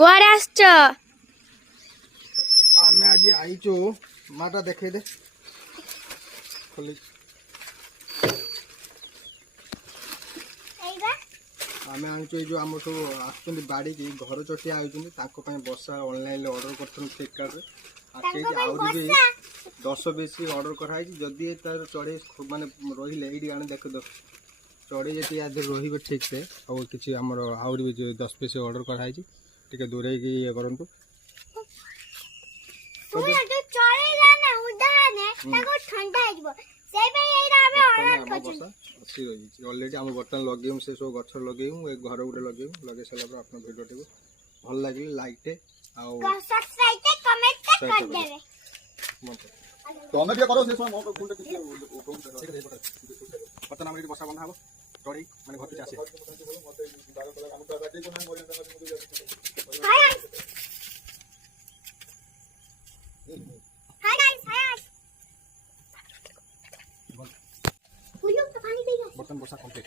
কুয়ারে আসছো? আমি আজ আইছো মাটা দেখাই দে খোলি আমি আনিଛୁ এই ଯେଉଁ ଆମର ସବୁ ଆସୁଛନ୍ତି ବାଡ଼ିକି ଘର ଚଟିଆ ଆଉଛନ୍ତି ତାଙ୍କ ପାଇଁ ବର୍ଷା ଅନଲାଇନ୍ରେ ଅର୍ଡ଼ର କରିଥିଲୁ ଫ୍ଲିପକାର୍ଟରେ ଆସିଯାଇଛି ଆହୁରି ବି 10-20 ଅର୍ଡ଼ର କରାହେଇଛି ଯଦି ତାର ଚଢ଼େଇ ମାନେ ରହିଲେ ଏଇଠି ଆଣି ଦେଖ ଚଢ଼େଇ ଯଦି ୟା ଦେହରେ ରହିବେ ଠିକ୍ସେ ଆଉ କିଛି ଆମର ଆହୁରି ବି 10 ପିସ୍ ଅର୍ଡ଼ର କରାହେଇଛି ଟିକେ ଦୂରେଇକି ଇଏ କରନ୍ତୁ অলরেডি আমি বর্তমান লগাইমু সে সব গছ লগাইমু এই ঘর গোটে লগাইমু লগাই সারা পরে আপনার ভিডিওটি ভাল লাগলে লাইকটে আও সাবস্ক্রাইবটে কমেন্টে করে দেবে তুমি কি করো সে সময় মোর কোনটা কিছু বর্তমান আমি বর্ষা বন্ধ হবো চড়ি মানে ঘর থেকে আসে হাই গাইস বর্তমান বর্ষা কমপ্লিট